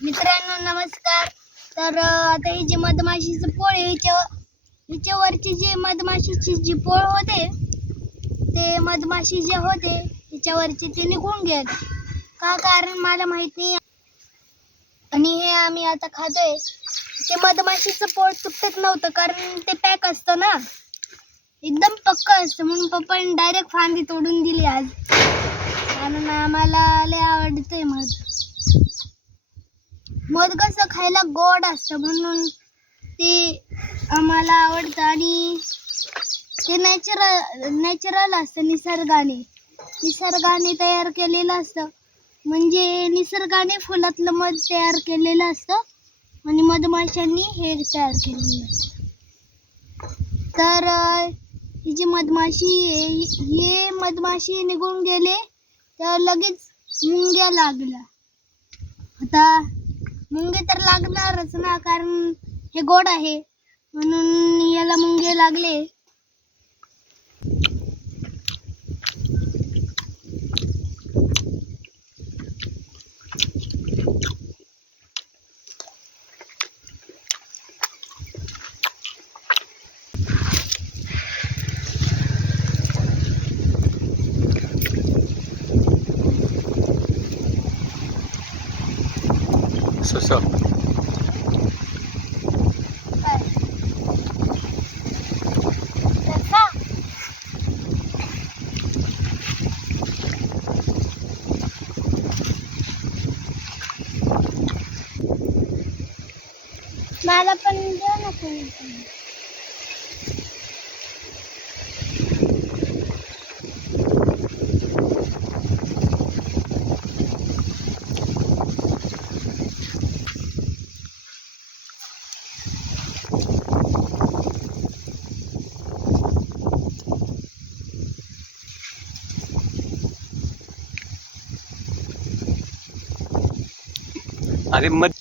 मित्रांनो नमस्कार. तर आता ही जी मधमाशीचं पोळ आहे हिच्या हिच्यावरची जी मधमाशीची जी पोळ होते ते मधमाशी जे होते हिच्यावरचे ते निघून गेले. का कारण मला माहीत नाही. आणि हे आम्ही आता खातोय. ते मधमाशीचं पोळ तुटत नव्हतं कारण ते पॅक असतं ना. एकदम पक्क असतं म्हणून पप्पाने डायरेक्ट फांदी तोडून दिली आज. कारण आम्हाला लय आवडते मध. मध कसं खायला गोड असतं म्हणून ते आम्हाला आवडतं आणि ते नॅचरल नॅचरल असतं निसर्गाने. निसर्गाने तयार केलेलं असतं. म्हणजे निसर्गाने फुलातलं मध तयार केलेलं असतं आणि मधमाशांनी हे तयार केलेलं असतं. तर ही जी मधमाशी हे मधमाशी निघून गेले तर लगेच मुंग्या लागल्या. आता मुंगे तर लागणारच ना कारण हे गोड आहे. म्हणून याला मुंगे लागले. असं काय तर का? मला पण द्या ना હવે મત